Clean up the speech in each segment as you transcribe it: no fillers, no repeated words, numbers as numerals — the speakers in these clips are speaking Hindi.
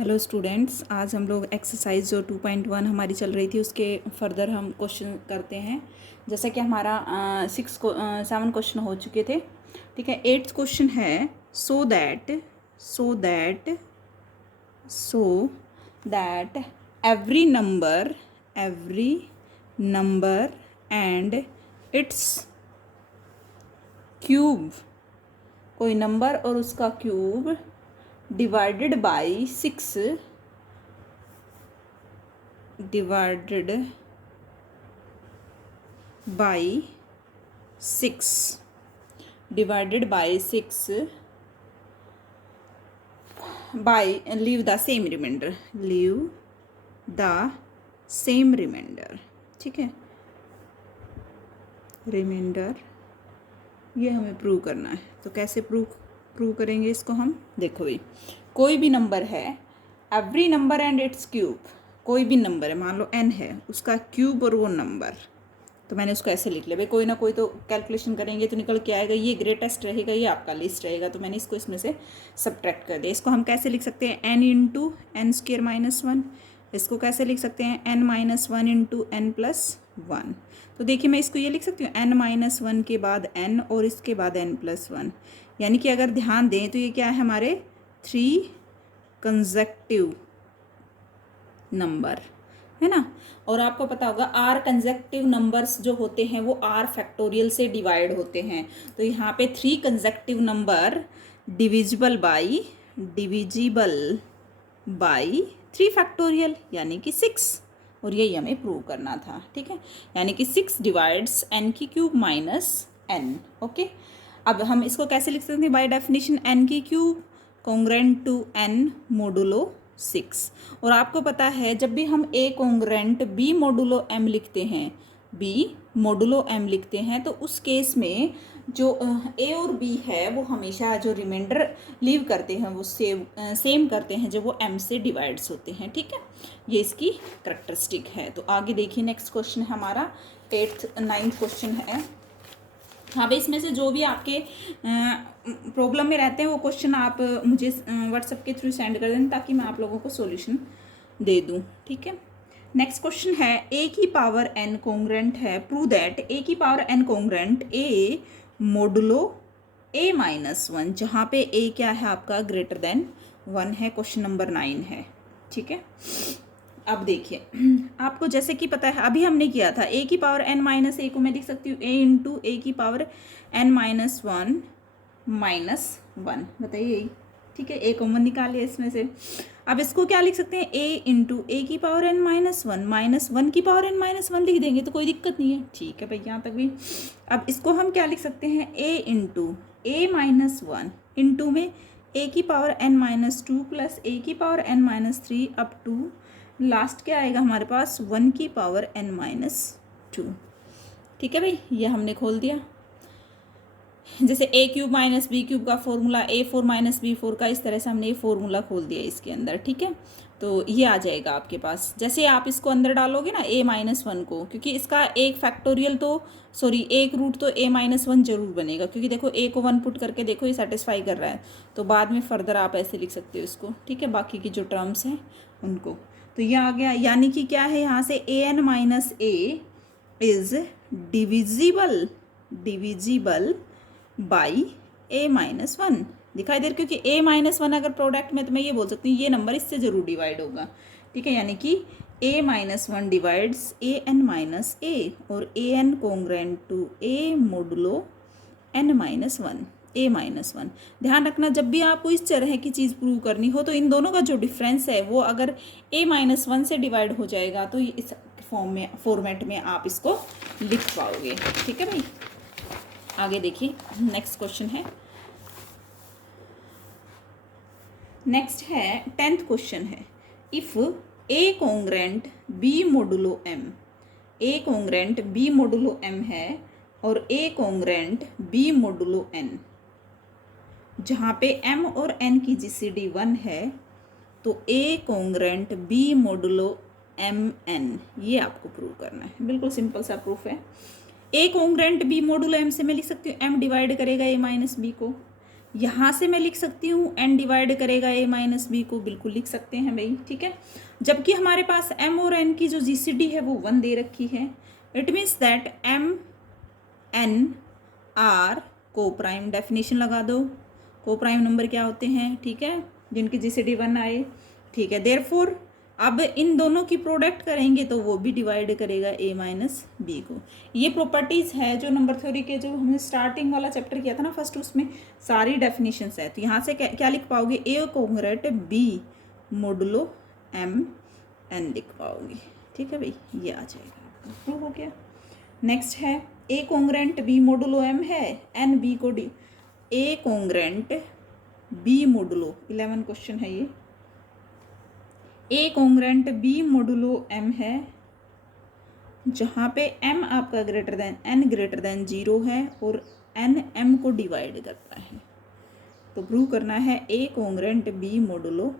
हेलो स्टूडेंट्स, आज हम लोग एक्सरसाइज जो 2.1 हमारी चल रही थी उसके फर्दर हम क्वेश्चन करते हैं। जैसा कि हमारा 7 क्वेश्चन हो चुके थे। ठीक है, 8th क्वेश्चन है so that every number and it's cube, कोई नंबर और उसका cube divided by 6 divided by 6 by leave the same remainder। ठीक है, रिमाइंडर ये हमें प्रूव करना है। तो कैसे प्रूव करेंगे इसको हम? देखो भाई, कोई भी नंबर है, every number and it's cube, कोई भी नंबर है, मान लो n है, उसका क्यूब और वो नंबर। तो मैंने उसको ऐसे लिख लिया भाई, कोई ना कोई तो कैलकुलेशन करेंगे तो निकल के आएगा, ये ग्रेटेस्ट रहेगा, ये आपका लिस्ट रहेगा। तो मैंने इसको इसमें से सब्ट्रैक्ट कर दिया। इसको हम कैसे लिख सकते हैं? n into n square minus 1। इसको कैसे लिख सकते हैं? n minus 1 into n plus 1। तो देखिए, मैं इसको ये लिख सकती हूँ n माइनस 1 के बाद n और इसके बाद n प्लस 1। यानी कि अगर ध्यान दें तो ये क्या है, हमारे 3 कंसेक्टिव नंबर है ना। और आपको पता होगा आर कंसेक्टिव नंबर्स जो होते हैं वो आर फैक्टोरियल से डिवाइड होते हैं। तो यहाँ पे 3 consecutive number divisible by 3 factorial यानी कि 6, और यही हमें प्रूव करना था। ठीक है, यानी कि 6 डिवाइड्स n की क्यूब माइनस n। ओके, अब हम इसको कैसे लिख सकते हैं? बाय डेफिनेशन n की cube congruent to n modulo 6। और आपको पता है जब भी हम a congruent b modulo m लिखते हैं, तो उस केस में जो a और b है वो हमेशा जो रिमाइंडर लीव करते हैं वो सेम करते हैं जब वो m से डिवाइड्स होते हैं। ठीक है, ये इसकी करेक्टरिस्टिक है। तो आगे देखिए, नेक्स्ट क्वेश्चन हमारा 9th क्वेश्चन है। हाँ भाई, इसमें से जो भी आपके प्रॉब्लम में रहते हैं वो क्वेश्चन आप मुझे व्हाट्सएप के थ्रू सेंड कर दें ताकि मैं आप लोगों को सॉल्यूशन दे दूँ। ठीक है, नेक्स्ट क्वेश्चन है a की पावर n कॉन्ग्रेंट है, प्रूव दैट a की power n congruent a modulo a minus 1, जहाँ पे a क्या है आपका ग्रेटर देन 1 है। क्वेश्चन नंबर 9 है। ठीक है, अब देखिए, आपको जैसे कि पता है अभी हमने किया था a की पावर n माइनस ए को मैं लिख सकती हूँ a इंटू ए की पावर n माइनस 1 माइनस 1। बताइए यही। ठीक है, a कॉमन निकालिए इसमें से। अब इसको क्या लिख सकते हैं? a इंटू ए की पावर n माइनस 1 माइनस 1 की पावर n माइनस 1 लिख देंगे तो कोई दिक्कत नहीं है। ठीक है भाई, यहाँ तक भी। अब इसको हम क्या लिख सकते हैं? a into a minus 1 into में a की power n minus 2 plus a की power n minus 3 up to last क्या आएगा हमारे पास? 1 की पावर n माइनस 2। ठीक है भाई, ये हमने खोल दिया। जैसे a cube minus b cube का फॉर्मूला a4 माइनस b4 का, इस तरह से हमने ये फॉर्मूला खोल दिया इसके अंदर। ठीक है, तो ये आ जाएगा आपके पास। जैसे आप इसको अंदर डालोगे ना a माइनस 1 को, क्योंकि इसका एक फैक्टोरियल एक रूट तो a माइनस 1 जरूर बनेगा, क्योंकि देखो a को 1 पुट करके देखो ये सेटिस्फाई कर रहा है। तो बाद में फर्दर आप ऐसे लिख सकते हो इसको। ठीक है, बाकी की जो टर्म्स हैं उनको। तो ये आ गया, यानी कि क्या है यहाँ से an minus A is divisible by a minus 1 दिखाई दे रहा, क्योंकि a माइनस 1 अगर प्रोडक्ट में, तो मैं ये बोल सकती हूँ ये नंबर इससे जरूर डिवाइड होगा। ठीक है, यानी कि a minus 1 divides a n minus a, और a n congruent to a modulo n minus 1 a minus 1। ध्यान रखना, जब भी आपको इस तरह की चीज़ प्रूव करनी हो तो इन दोनों का जो डिफरेंस है वो अगर a माइनस 1 से डिवाइड हो जाएगा तो इस फॉर्मेट में आप इसको लिख पाओगे। ठीक है भाई, आगे देखिए, नेक्स्ट क्वेश्चन है। नेक्स्ट है 10th क्वेश्चन है, if a congruent b modulo m, a congruent b modulo m है और a congruent b modulo n, जहाँ पे m और n की GCD 1 है, तो a congruent b modulo mn, ये आपको प्रूव करना है। बिल्कुल सिंपल सा प्रूफ है। a congruent b modulo m से मैं लिख सकती हूँ m डिवाइड करेगा a माइनस बी को, यहाँ से मैं लिख सकती हूँ n डिवाइड करेगा a माइनस बी को, बिल्कुल लिख सकते हैं भाई, ठीक है। जबकि हमारे पास m और n की जो जीसीडी है वो 1 दे रखी है। It means that m n are coprime, definition लगा दो, को प्राइम नंबर क्या होते हैं, ठीक है, जिनकी जीसीडी 1 आए, ठीक है। देयरफॉर अब इन दोनों की प्रोडक्ट करेंगे तो वो भी डिवाइड करेगा a माइनस बी को। ये प्रॉपर्टीज़ है जो नंबर थ्योरी के, जो हमने स्टार्टिंग वाला चैप्टर किया था ना फर्स्ट, उसमें सारी डेफिनेशंस है। तो यहाँ से क्या लिख पाओगे, a congruent b modulo m n लिख पाओगे, ठीक है भाई, ये आ जाएगा, प्रूव हो गया। नेक्स्ट है a congruent b modulo m है, n b को D, a congruent b modulo 11 question है ये, ए कॉन्ग्रेंट बी मोडुलो एम है, जहाँ पे एम आपका ग्रेटर देन 0 है और एन एम को डिवाइड करता है। तो प्रूव करना है a congruent b modulo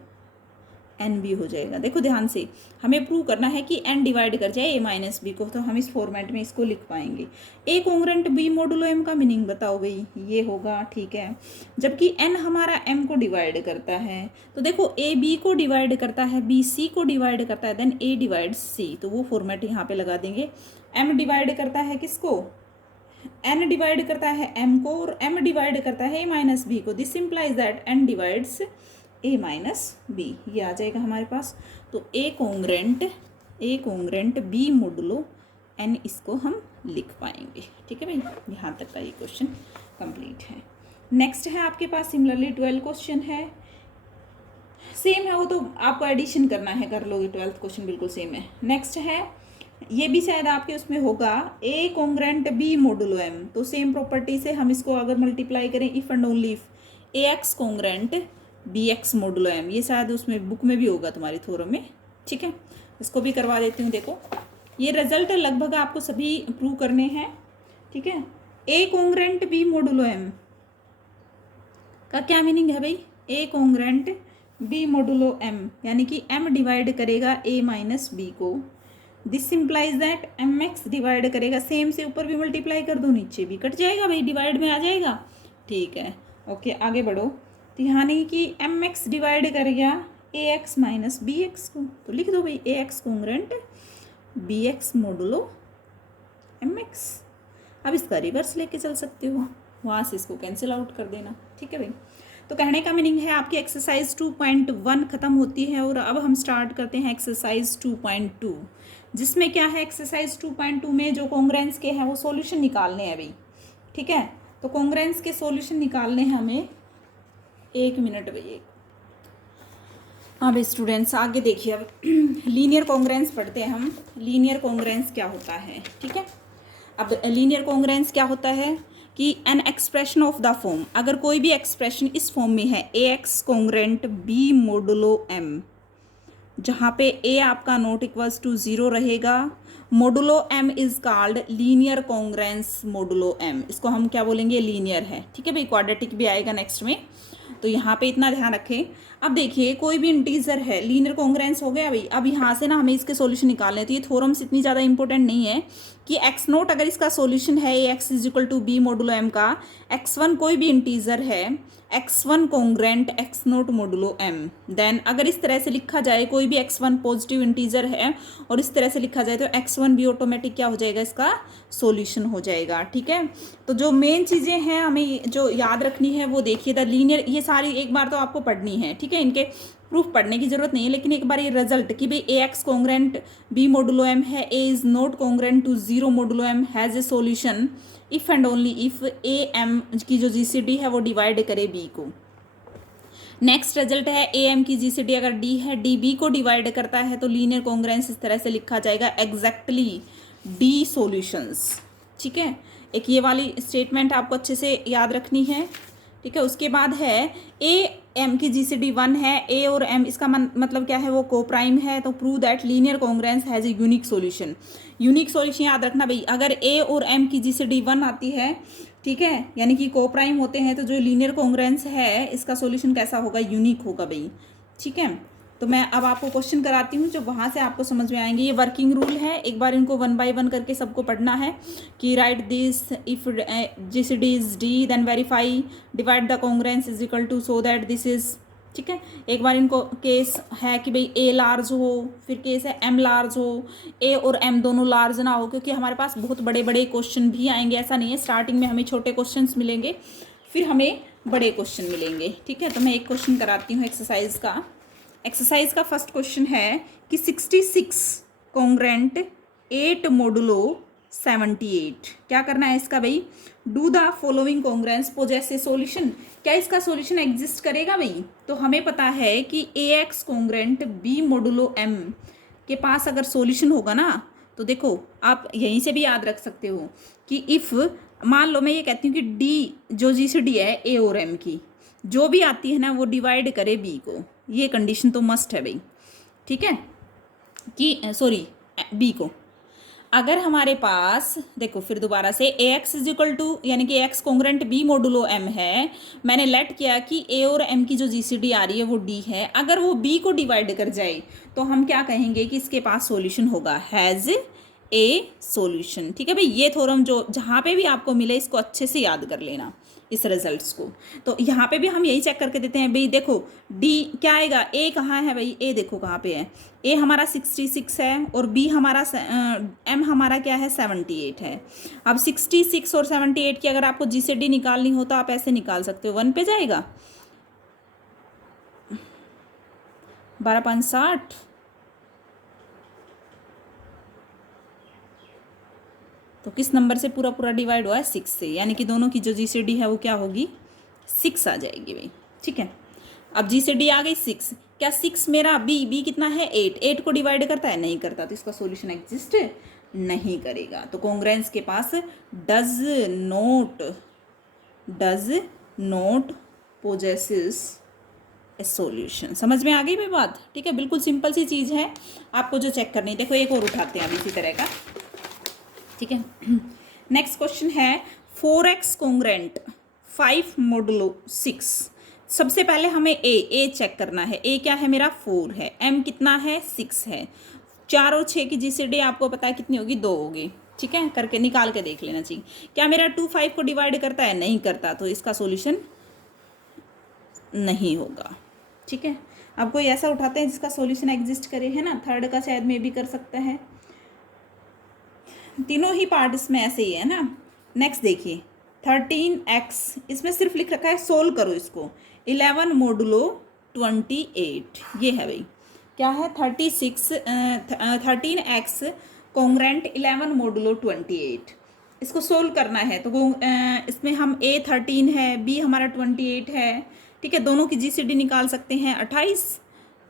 n b हो जाएगा। देखो ध्यान से, हमें प्रूव करना है कि एन डिवाइड कर जाए ए माइनस बी को, तो हम इस फॉर्मेट में इसको लिख पाएंगे। ए कॉन्ग्रेंट बी मोडुलो एम का मीनिंग बताओ भाई, ये होगा, ठीक है। जबकि एन हमारा एम को डिवाइड करता है, तो देखो ए बी को डिवाइड करता है, बी सी को डिवाइड करता है, देन ए डिवाइड सी, तो वो फॉर्मेट यहाँ पे लगा देंगे। एम डिवाइड करता है किसको, एन डिवाइड करता है एम को, और एम डिवाइड करता है ए माइनस बी को। This implies that n divides a minus b, ये आ जाएगा हमारे पास। तो a congruent b modulo n, इसको हम लिख पाएंगे, ठीक है भाई। यहाँ तक का ये क्वेश्चन कंप्लीट है। नेक्स्ट है आपके पास सिमिलरली 12 क्वेश्चन है, सेम है वो, तो आपको एडिशन करना है, कर लोगे, 12th क्वेश्चन बिल्कुल सेम है। नेक्स्ट है, ये भी शायद आपके उसमें होगा, a congruent b modulo m, तो सेम प्रॉपर्टी से हम इसको अगर मल्टीप्लाई करें, if and only if a x congruent b x modulo m, ये शायद उसमें बुक में भी होगा तुम्हारी थ्योरम में, ठीक है। इसको भी करवा देती हूँ। देखो ये रिजल्ट लगभग आपको सभी प्रूव करने हैं, ठीक है। A congruent b modulo m का क्या मीनिंग है भाई, a congruent b modulo m, यानी कि एम डिवाइड करेगा ए माइनस बी को। This implies that m x divide करेगा, सेम से ऊपर भी मल्टीप्लाई कर दो, नीचे भी कट जाएगा भाई, डिवाइड में आ जाएगा, ठीक है। ओके आगे बढ़ो, तो यानी कि एम एक्स डिवाइड कर गया a x minus b x को, तो लिख दो भाई a x congruent b x modulo m x. अब इसका रिवर्स लेके चल सकते हो, वहाँ से इसको कैंसिल आउट कर देना, ठीक है भाई। तो कहने का मीनिंग है आपकी एक्सरसाइज 2.1 खत्म होती है और अब हम स्टार्ट करते हैं एक्सरसाइज 2.2, जिसमें क्या है, एक्सरसाइज 2.2 में जो कॉन्ग्रेंस के हैं वो सॉल्यूशन निकालने हैं भाई, ठीक है। तो कॉन्ग्रेंस के सॉल्यूशन निकालने हैं हमें, 1 मिनट भाई। हाँ भाई स्टूडेंट्स आगे देखिए, अब लीनियर कॉन्ग्रेंस पढ़ते हैं हम। लीनियर कॉन्ग्रेंस क्या होता है, ठीक है। अब लीनियर कॉन्ग्रेंस क्या होता है कि an expression of the form, अगर कोई भी एक्सप्रेशन इस फॉर्म में है, a x congruent b modulo m, जहाँ पे ए आपका नॉट इक्वल्स टू 0 रहेगा, modulo m is called linear congruence modulo m, इसको हम क्या बोलेंगे, लीनियर है, ठीक है भाई। क्वाड्रेटिक भी आएगा नेक्स्ट में, तो यहाँ पे इतना ध्यान रखें। अब देखिए कोई भी इंटीजर है, लीनियर कॉन्ग्रेंस हो गया भाई। अब यहाँ से ना हमें इसके सॉल्यूशन निकालने, तो ये थ्योरम्स इतनी ज़्यादा इंपॉर्टेंट नहीं है कि एक्स नोट अगर इसका सॉल्यूशन है a x is equal to b modulo m का, x1 कोई भी इंटीजर है, x1 congruent x naught modulo m, then अगर इस तरह से लिखा जाए, कोई भी x1 पॉजिटिव इंटीजर है और इस तरह से लिखा जाए, तो x1 भी ऑटोमेटिक क्या हो जाएगा, इसका सॉल्यूशन हो जाएगा, ठीक है। तो जो मेन चीज़ें हैं हमें जो याद रखनी है वो देखिए, द लीनियर, ये सारी एक बार तो आपको पढ़नी है, ठीक है। इनके प्रूफ पढ़ने की जरूरत नहीं है, लेकिन एक बार ये रिजल्ट कि भाई a x congruent b modulo m है, a is not congruent to 0 modulo m has a solution if and only if a m की जो जीसीडी है वो डिवाइड करे बी को। नेक्स्ट रिजल्ट है ए एम की जीसीडी अगर डी है, डी बी को डिवाइड करता है, तो लीनियर कॉन्ग्रेंस इस तरह से लिखा जाएगा, एग्जैक्टली डी सॉल्यूशंस, ठीक है। एक ये वाली स्टेटमेंट आपको अच्छे से याद रखनी है, ठीक है। उसके बाद है ए एम की जीसीडी 1 है, ए और एम इसका मतलब क्या है, वो को प्राइम है, तो prove that linear congruence has a unique solution. Unique solution याद रखना भाई, अगर ए और एम की जीसीडी 1 आती है, ठीक है, यानी कि को प्राइम होते हैं, तो जो लीनियर कॉन्ग्रेंस है इसका सॉल्यूशन कैसा होगा, यूनिक होगा भाई, ठीक है। तो मैं अब आपको क्वेश्चन कराती हूँ जो वहाँ से आपको समझ में आएंगे। ये वर्किंग रूल है, एक बार इनको 1 बाय 1 करके सबको पढ़ना है कि right this if GCD is d then verify divide the congruence is equal to so that this is, ठीक है। एक बार इनको केस है कि भाई ए लार्ज हो, फिर केस है एम लार्ज हो, ए और एम दोनों लार्ज ना हो, क्योंकि हमारे पास बहुत बड़े बड़े क्वेश्चन भी आएंगे। ऐसा नहीं है स्टार्टिंग में हमें छोटे क्वेश्चन मिलेंगे, फिर हमें बड़े क्वेश्चन मिलेंगे, ठीक है। तो मैं एक क्वेश्चन कराती हूँ एक्सरसाइज का। एक्सरसाइज का फर्स्ट क्वेश्चन है कि 66 कॉन्ग्रेंट 8 मोडुलो 78, क्या करना है इसका भाई? Do the following congruence poses A solution. क्या इसका सॉल्यूशन एग्जिस्ट करेगा भाई? तो हमें पता है कि AX congruent B modulo M के पास अगर सॉल्यूशन होगा ना, तो देखो आप यहीं से भी याद रख सकते हो कि इफ़ मान लो मैं ये कहती हूँ कि D जो GCD है A और M की जो भी आती है ना वो डिवाइड करे B को, ये कंडीशन तो मस्ट है भाई, ठीक है। कि सॉरी B को, अगर हमारे पास देखो फिर दोबारा से AX इज इक्वल टू यानी कि AX congruent B modulo M है, मैंने लेट किया कि A और M की जो GCD आ रही है वो D है, अगर वो B को डिवाइड कर जाए तो हम क्या कहेंगे कि इसके पास सॉल्यूशन होगा, हैज़ ए सॉल्यूशन, ठीक है भाई। ये थ्योरम जो जहाँ पे भी आपको मिले इसको अच्छे से याद कर लेना इस रिजल्ट्स को। तो यहाँ पे भी हम यही चेक करके देते हैं भाई, देखो डी क्या आएगा, ए कहाँ है भाई, ए देखो कहाँ पे है, ए हमारा 66 है और बी हमारा एम हमारा क्या है 78 है। अब 66 और 78 की अगर आपको GCD निकालनी हो तो आप ऐसे निकाल सकते हो, 1 पे जाएगा 12 5 60, तो किस नंबर से पूरा पूरा डिवाइड हुआ है 6 से, यानी कि दोनों की जो GCD है वो क्या होगी 6 आ जाएगी भाई, ठीक है। अब GCD आ गई 6, क्या 6 मेरा बी कितना है 8 को डिवाइड करता है, नहीं करता, तो इसका सॉल्यूशन एग्जिस्ट नहीं करेगा। तो कॉन्ग्रुएंस के पास does not possesses a solution. समझ में आ गई भाई बात, ठीक है। बिल्कुल सिंपल सी चीज़ है, आपको जो चेक करनी है। देखो एक और उठाते हैं अब इसी तरह का, ठीक है। नेक्स्ट क्वेश्चन है 4x कॉन्ग्रेंट 5 मोडुलो 6। सबसे पहले हमें ए चेक करना है, ए क्या है मेरा 4 है, m कितना है 6 है, 4 और 6 की GCD आपको पता है कितनी होगी 2 होगी, ठीक है। करके निकाल के देख लेना चाहिए। क्या मेरा 2 5 को डिवाइड करता है, नहीं करता, तो इसका सॉल्यूशन नहीं होगा, ठीक है। अब कोई ऐसा उठाते हैं जिसका सॉल्यूशन एग्जिस्ट करे, है ना, थर्ड का शायद में भी कर सकता है, तीनों ही पार्ट इसमें ऐसे ही है ना। नेक्स्ट देखिए 13x, इसमें सिर्फ लिख रखा है सोल्व करो इसको, 11 मोडुलो 28, ये है भाई, क्या है 13x कॉन्ग्रेंट 11 मोडुलो 28, इसको सोल्व करना है। तो इसमें हम A 13 है, B हमारा 28 है, ठीक है। दोनों की GCD निकाल सकते हैं 28,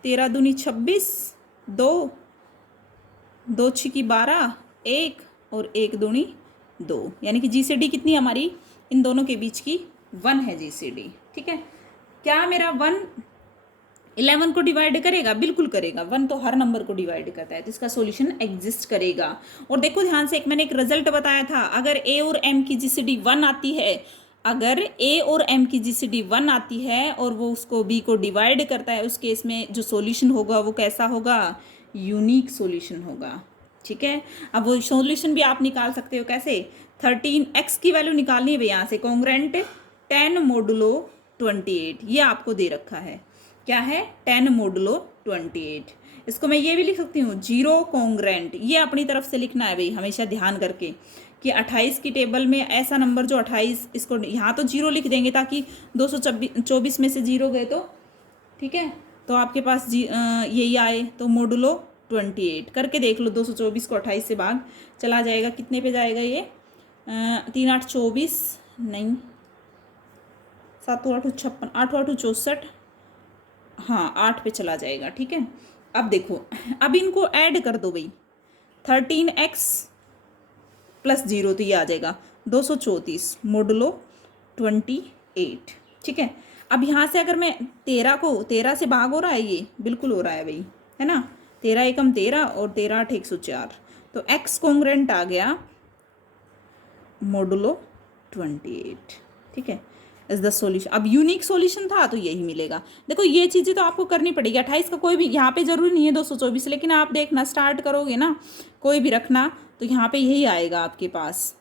13 दूनी 26, 2 6 12, 1 और 1 दूनी 2, यानी कि GCD कितनी हमारी इन दोनों के बीच की 1 है GCD, ठीक है। क्या मेरा 1 11 को डिवाइड करेगा, बिल्कुल करेगा, 1 तो हर नंबर को डिवाइड करता है, तो इसका सॉल्यूशन एग्जिस्ट करेगा। और देखो ध्यान से, एक मैंने एक रिजल्ट बताया था, अगर A और M की GCD 1 आती है, अगर A और M की GCD 1 आती है और वो उसको B को डिवाइड करता है, उस केस में जो सॉल्यूशन होगा वो कैसा होगा, यूनिक सॉल्यूशन होगा, ठीक है। अब वो सॉल्यूशन भी आप निकाल सकते हो, कैसे, 13x की वैल्यू निकालनी है भाई यहाँ से, कॉन्ग्रेंट 10 मोडुलो 28, ये आपको दे रखा है, क्या है 10 मोडुलो 28। इसको मैं ये भी लिख सकती हूँ 0 कॉन्ग्रेंट, ये अपनी तरफ से लिखना है भाई, हमेशा ध्यान करके कि 28 की टेबल में ऐसा नंबर जो 28, इसको यहाँ तो 0 लिख देंगे ताकि 224 में से 0 गए तो, ठीक है, तो आपके पास यही आए, तो मोडुलो 28 करके देख लो, 224 को 28 से भाग चला जाएगा, कितने पे जाएगा ये, 3 8 24, नहीं 7 8 56, 8 8 64, हाँ 8 पे चला जाएगा, ठीक है। अब देखो अब इनको ऐड कर दो भाई, 13x प्लस 0 तो ये आ जाएगा 234 मोडुलो 28, ठीक है। अब यहाँ से अगर मैं 13 से भाग हो रहा है, ये बिल्कुल हो रहा है भाई, है ना, 13 एकम 13 और 13 8 104, तो x कॉन्ग्रेंट आ गया मोडुलो 28, ठीक है। Is the solution. अब यूनिक सॉल्यूशन था तो यही मिलेगा। देखो ये चीज़ें तो आपको करनी पड़ेगी। 28 का कोई भी यहाँ पे जरूरी नहीं है 224, लेकिन आप देखना स्टार्ट करोगे ना कोई भी रखना तो यहाँ पे यही आएगा आपके पास।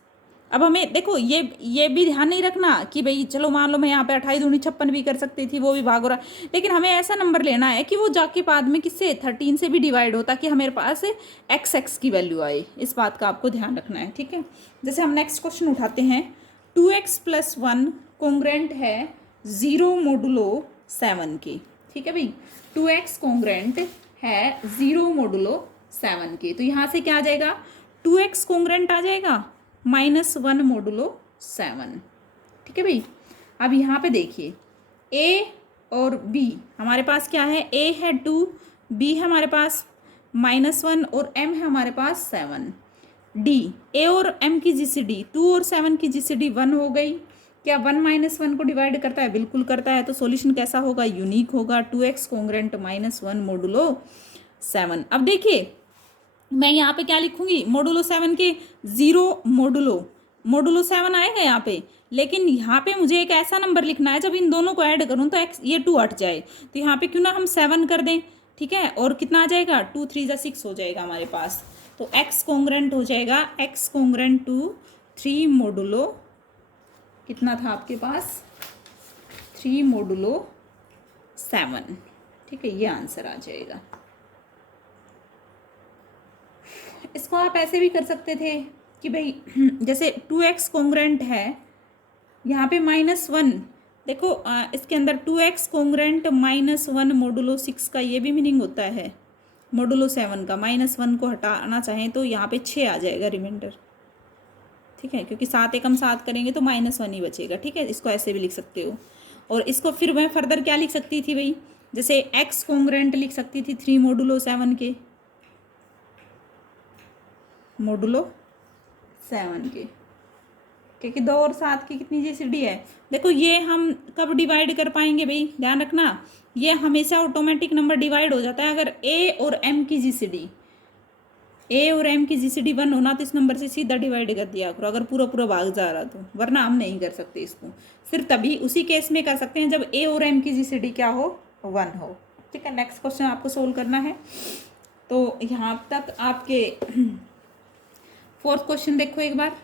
अब हमें देखो ये भी ध्यान नहीं रखना कि भाई चलो मान लो मैं यहाँ पे 28 दूनी 56 भी कर सकती थी, वो भी भाग हो रहा, लेकिन हमें ऐसा नंबर लेना है कि वो जाके बाद में किससे 13 से भी डिवाइड हो, ताकि हमारे पास एक्स की वैल्यू आए। इस बात का आपको ध्यान रखना है, ठीक है। जैसे हम नेक्स्ट क्वेश्चन उठाते हैं, 2x+1 कॉन्ग्रेंट है 0 मोडुलो 7 के, ठीक है भाई। 2x कॉन्ग्रेंट है 0 मोडुलो 7 के, तो यहाँ से क्या आ जाएगा, 2x कॉन्ग्रेंट आ जाएगा -1 मोडुलो 7, ठीक है भाई। अब यहाँ पे देखिए a और b हमारे पास क्या है, a है 2, b है हमारे पास -1 और m है हमारे पास 7। d a और m की जीसीडी 2 और 7 की जीसीडी 1 हो गई। क्या 1 -1 को डिवाइड करता है, बिल्कुल करता है। तो सॉल्यूशन कैसा होगा, यूनिक होगा। 2x congruent -1 modulo 7। अब देखिए मैं यहाँ पे क्या लिखूंगी, मोडुलो 7 के 0 मोडुलो 7 आएगा यहाँ पे, लेकिन यहाँ पे मुझे एक ऐसा नंबर लिखना है जब इन दोनों को ऐड करूँ तो x ये 2 हट जाए, तो यहाँ पे क्यों ना हम 7 कर दें, ठीक है। और कितना आ जाएगा, 2 3 जा 6 हो जाएगा हमारे पास। तो x कॉन्ग्रेंट हो जाएगा, x कॉन्ग्रेंट टू 3 मोडुलो, कितना था आपके पास, 3 मोडुलो 7, ठीक है। ये आंसर आ जाएगा। इसको आप ऐसे भी कर सकते थे कि भाई जैसे 2x कॉन्ग्रेंट है यहाँ पे -1, देखो इसके अंदर 2x कॉन्ग्रेंट -1 मोडुलो 6 का ये भी मीनिंग होता है। मोडुलो 7 का -1 को हटाना चाहें तो यहाँ पे 6 आ जाएगा रिमाइंडर, ठीक है, क्योंकि 7 एकम 7 करेंगे तो -1 ही बचेगा, ठीक है। इसको ऐसे भी लिख सकते हो। और इसको फिर मैं फर्दर क्या लिख सकती थी भाई, जैसे x कॉन्ग्रेंट लिख सकती थी 3 मोडुलो 7 के, मोडुलो 7 के, क्योंकि 2 और 7 की कितनी जीसीडी है। देखो ये हम कब डिवाइड कर पाएंगे भाई, ध्यान रखना, ये हमेशा ऑटोमेटिक नंबर डिवाइड हो जाता है अगर a और m की जीसीडी, a और m की जीसीडी 1 होना तो इस नंबर से सीधा डिवाइड कर दिया करो, अगर पूरा पूरा भाग जा रहा तो, वरना हम नहीं कर सकते इसको। सिर्फ तभी उसी केस में कर सकते हैं जब a और m की जीसीडी क्या हो, 1 हो, ठीक है। नेक्स्ट क्वेश्चन आपको सोल्व करना है। तो यहाँ तक आपके 4th क्वेश्चन देखो एक बार,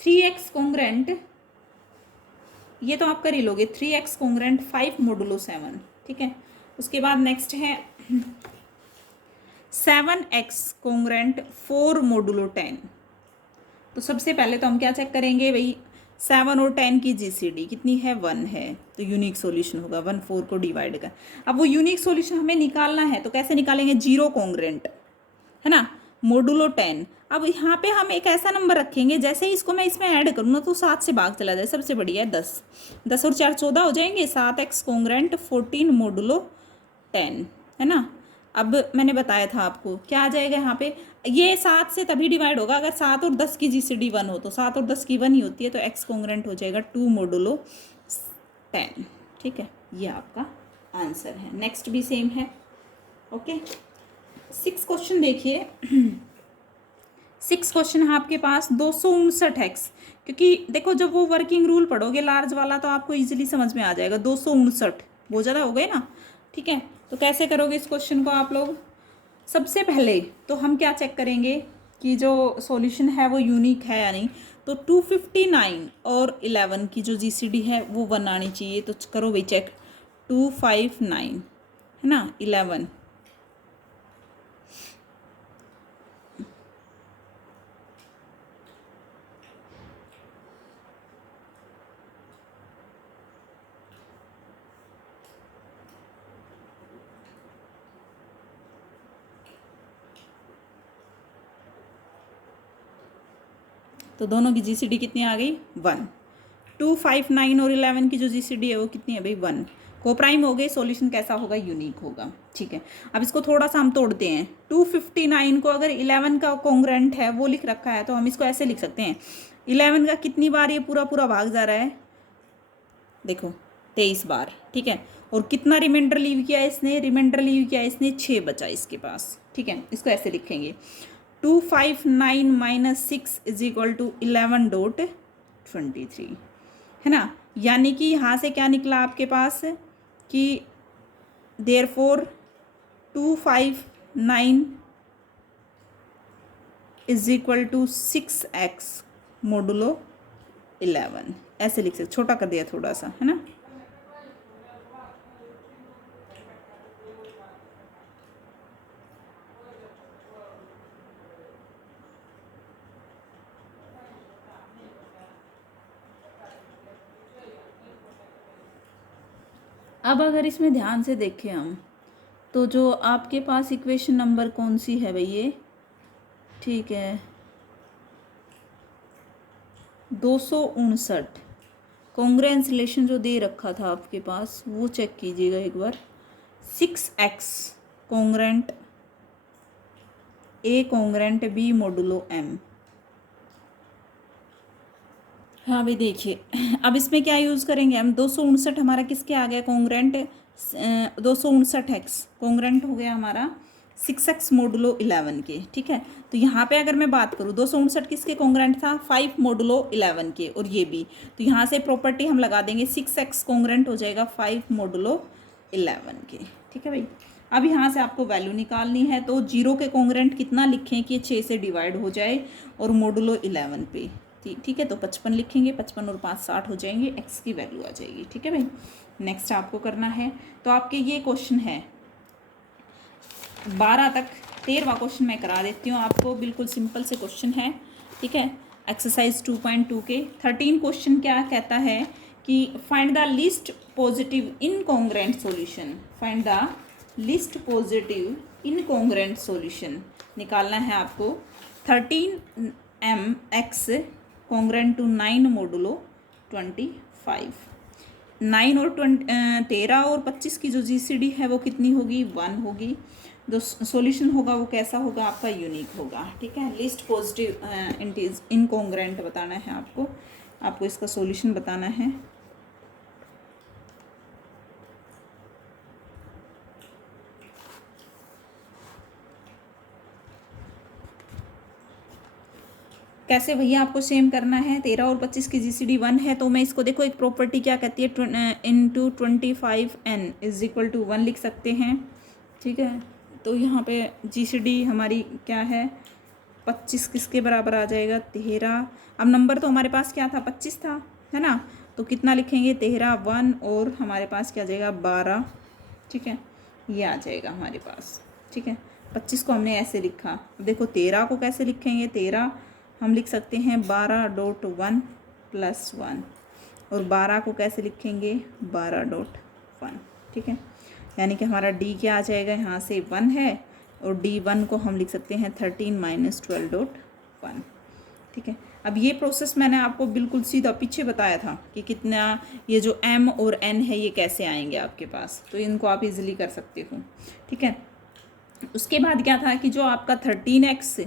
3x कॉन्ग्रेंट, ये तो आप कर ही लोगे, 3x कॉन्ग्रेंट 5 मोडुलो 7, ठीक है। उसके बाद नेक्स्ट है 7x कॉन्ग्रेंट 4 मोडुलो 10। तो सबसे पहले तो हम क्या चेक करेंगे भाई, 7 और 10 की जीसीडी कितनी है, 1 है, तो यूनिक सॉल्यूशन होगा। 1 4 को डिवाइड कर, अब वो यूनिक सॉल्यूशन हमें निकालना है तो कैसे निकालेंगे, 0 कॉन्ग्रेंट है ना, मोडुलो 10। अब यहाँ पे हम एक ऐसा नंबर रखेंगे, जैसे ही इसको मैं इसमें ऐड करूँ ना तो 7 से भाग चला जाए, सबसे बढ़िया है 10, 10 और 4 14 हो जाएंगे। 7x कॉन्ग्रेंट 14 मोडुलो 10, है ना। अब मैंने बताया था आपको क्या आ जाएगा यहाँ पे, ये 7 से तभी डिवाइड होगा अगर 7 और 10 की जीसीडी 1 हो, तो 7 और 10 की 1 ही होती है, तो x कॉन्ग्रेंट हो जाएगा 2 मोडुलो 10, ठीक है। ये आपका आंसर है। नेक्स्ट भी सेम है, ओके। 6 क्वेश्चन देखिए, 6 क्वेश्चन है आपके पास 259x, क्योंकि देखो जब वो वर्किंग रूल पढ़ोगे लार्ज वाला तो आपको इजीली समझ में आ जाएगा। 259 बहुत ज़्यादा हो गए ना, ठीक है। तो कैसे करोगे इस क्वेश्चन को आप लोग, सबसे पहले तो हम क्या चेक करेंगे कि जो सॉल्यूशन है वो यूनिक है या नहीं। तो 259 और 11 की जो जीसीडी है वो 1 आनी चाहिए, तो करो भाई चेक। 259 है ना, 11, तो दोनों की जीसीडी कितनी आ गई, 1। 259 और 11 की जो जीसीडी है वो कितनी है भाई, 1। कोप्राइम हो गए, सॉल्यूशन कैसा होगा, यूनिक होगा, ठीक है। अब इसको थोड़ा सा हम तोड़ते हैं। 259 को अगर 11 का कॉन्ग्रेंट है वो लिख रखा है तो हम इसको ऐसे लिख सकते हैं, 11 का कितनी बार ये पूरा पूरा भाग जा रहा है, देखो 23 बार, ठीक है। और कितना रिमाइंडर लीव किया इसने, रिमाइंडर लीव किया इसने 6 बचा इसके पास, ठीक है। इसको ऐसे लिखेंगे, 259 - 6 = 11.23, है ना। यानी कि यहाँ से क्या निकला आपके पास कि therefore 259 is equal to 6x modulo 11, ऐसे लिख सकते, छोटा कर दिया थोड़ा सा, है ना। अब अगर इसमें ध्यान से देखें हम, तो जो आपके पास इक्वेशन नंबर कौन सी है भाई, ये ठीक है 259, कॉन्ग्रेंस रिलेशन जो दे रखा था आपके पास वो चेक कीजिएगा एक बार। 6x congruent A congruent B modulo M। हाँ भाई देखिए, अब इसमें क्या यूज़ करेंगे हम, 259 हमारा किसके आ गया कॉन्ग्रेंट, 259x कॉन्ग्रेंट हो गया हमारा 6x मोडुलो 11 के, ठीक है। तो यहाँ पे अगर मैं बात करूँ 259 किसके कॉन्ग्रेंट था, 5 मोडुलो 11 के, और ये भी, तो यहाँ से प्रॉपर्टी हम लगा देंगे 6x कॉन्ग्रेंट हो जाएगा 5 मोडुलो 11 के, ठीक है भाई। अब यहाँ से आपको वैल्यू निकालनी है, तो 0 के कॉन्ग्रेंट कितना लिखें कि 6 से डिवाइड हो जाए, और मोडुलो 11 पे, ठीक है। तो 55 लिखेंगे, 55 और 5 60 हो जाएंगे, x की वैल्यू आ जाएगी, ठीक है भाई। नेक्स्ट आपको करना है, तो आपके ये क्वेश्चन है 12 तक, 13वां क्वेश्चन मैं करा देती हूँ आपको, बिल्कुल सिंपल से क्वेश्चन है, ठीक है। एक्सरसाइज 2.2 के 13 क्वेश्चन क्या कहता है कि find the least positive incongruent solution, find the least positive incongruent solution निकालना है आपको। 13mx कॉन्ग्रेंट टू 9 मोडुलो 25, 9 और 13 और 25 की जो जीसीडी है वो कितनी होगी, 1 होगी। जो सॉल्यूशन होगा वो कैसा होगा आपका, यूनिक होगा, ठीक है। लिस्ट पॉजिटिव इनकॉन्ग्रेंट बताना है आपको इसका सॉल्यूशन बताना है। कैसे भैया आपको सेम करना है, 13 और 25 की जीसीडी 1 है, तो मैं इसको देखो एक प्रॉपर्टी क्या कहती है, into 25n is equal to 1 लिख सकते हैं, ठीक है। तो यहाँ पे जीसीडी हमारी क्या है, 25 किसके बराबर आ जाएगा, 13। अब नंबर तो हमारे पास क्या था, 25 था, है ना, तो कितना लिखेंगे 13 1, और हमारे पास क्या आ जाएगा 12, ठीक है, ये आ जाएगा हमारे पास, ठीक है। 25 को हमने ऐसे लिखा, अब देखो 13 को कैसे लिखेंगे, 13 हम लिख सकते हैं 12.1 + 1, और 12 को कैसे लिखेंगे 12.1, ठीक है। यानी कि हमारा डी क्या आ जाएगा, यहाँ से 1 है, और D1 को हम लिख सकते हैं 13 - 12.1, ठीक है। अब ये प्रोसेस मैंने आपको बिल्कुल सीधा पीछे बताया था कि कितना ये जो M और N है ये कैसे आएंगे आपके पास, तो इनको आप इजीली कर सकते हो, ठीक है। उसके बाद क्या था कि जो आपका 13x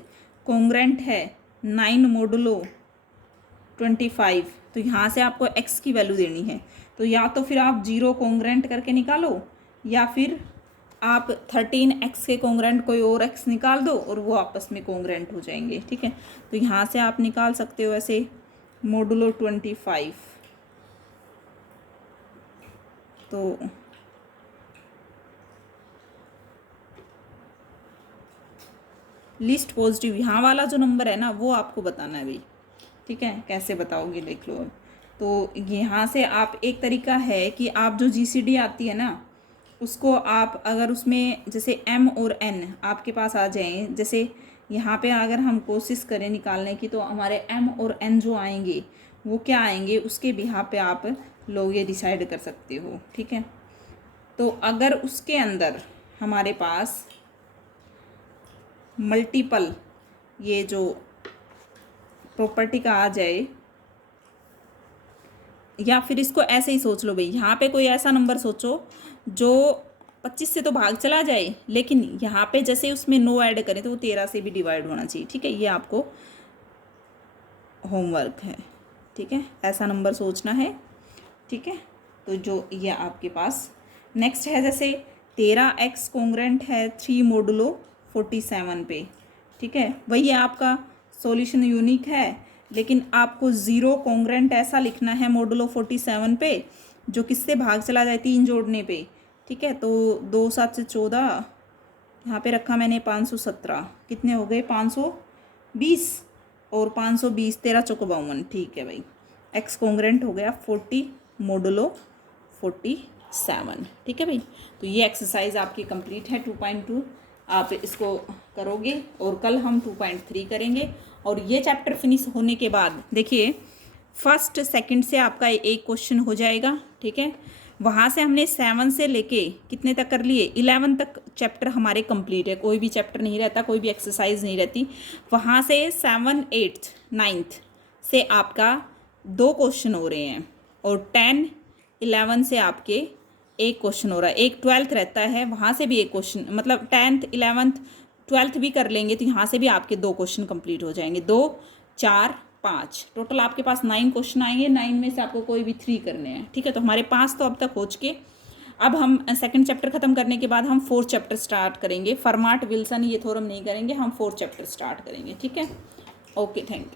कॉन्ग्रेंट है 9 मोडुलो 25, तो यहाँ से आपको x की वैल्यू देनी है, तो या तो फिर आप 0 कॉन्ग्रेंट करके निकालो, या फिर आप 13x के कॉन्ग्रेंट कोई और x निकाल दो और वो आपस में कॉन्ग्रेंट हो जाएंगे, ठीक है। तो यहाँ से आप निकाल सकते हो ऐसे मोडुलो 25, तो लिस्ट पॉजिटिव यहाँ वाला जो नंबर है ना वो आपको बताना है भाई, ठीक है। कैसे बताओगे देख लो। तो यहाँ से आप, एक तरीका है कि आप जो जीसीडी आती है ना उसको आप अगर उसमें जैसे M और N आपके पास आ जाएं, जैसे यहाँ पे अगर हम कोशिश करें निकालने की, तो हमारे M और N जो आएंगे वो क्या आएंगे, उसके बिहार पे आप लोग ये डिसाइड कर सकते हो, ठीक है। तो अगर उसके अंदर हमारे पास मल्टीपल ये जो प्रॉपर्टी का आ जाए, या फिर इसको ऐसे ही सोच लो भाई, यहाँ पे कोई ऐसा नंबर सोचो जो 25 से तो भाग चला जाए, लेकिन यहाँ पे जैसे उसमें नो ऐड करें तो वो 13 से भी डिवाइड होना चाहिए, ठीक है। ये आपको होमवर्क है, ठीक है, ऐसा नंबर सोचना है, ठीक है। तो जो ये आपके पास नेक्स्ट है, जैसे 13x कॉन्ग्रेंट है 3 मोडुलो 47 पे, ठीक है। वही है आपका सॉल्यूशन यूनिक है, लेकिन आपको ज़ीरो कॉन्ग्रेंट ऐसा लिखना है मॉडुलो 47 पे जो किससे भाग चला जाए 3 जोड़ने पे, ठीक है। तो 2 7 से 14, यहाँ पे रखा मैंने 517, कितने हो गए 520, और 520 13 चौको 52, ठीक है भाई। एक्स कॉन्ग्रेंट हो गया 40 मॉडुलो 47, ठीक है भाई। तो ये एक्सरसाइज आपकी कंप्लीट है 2.2, आप इसको करोगे और कल हम 2.3 करेंगे। और ये चैप्टर फिनिश होने के बाद देखिए फर्स्ट सेकंड से आपका एक क्वेश्चन हो जाएगा, ठीक है। वहाँ से हमने 7 से लेके कितने तक कर लिए 11 तक चैप्टर हमारे कंप्लीट है, कोई भी चैप्टर नहीं रहता, कोई भी एक्सरसाइज नहीं रहती। वहाँ से 7 8 9 से आपका 2 क्वेश्चन हो रहे हैं, और 10 11 से आपके एक क्वेश्चन हो रहा है। एक 12th रहता है, वहाँ से भी एक क्वेश्चन, मतलब 10th 11th 12th भी कर लेंगे तो यहाँ से भी आपके 2 क्वेश्चन कंप्लीट हो जाएंगे। 2 4 5 टोटल आपके पास 9 क्वेश्चन आएंगे। 9 में से आपको कोई भी 3 करने हैं, ठीक है। तो हमारे 5 तो अब तक हो चुके। अब हम सेकंड चैप्टर खत्म करने के बाद हम 4th चैप्टर स्टार्ट करेंगे। फरमाट विल्सन ये थ्योरम नहीं करेंगे, हम 4th चैप्टर स्टार्ट करेंगे, ठीक है। Okay, thank you.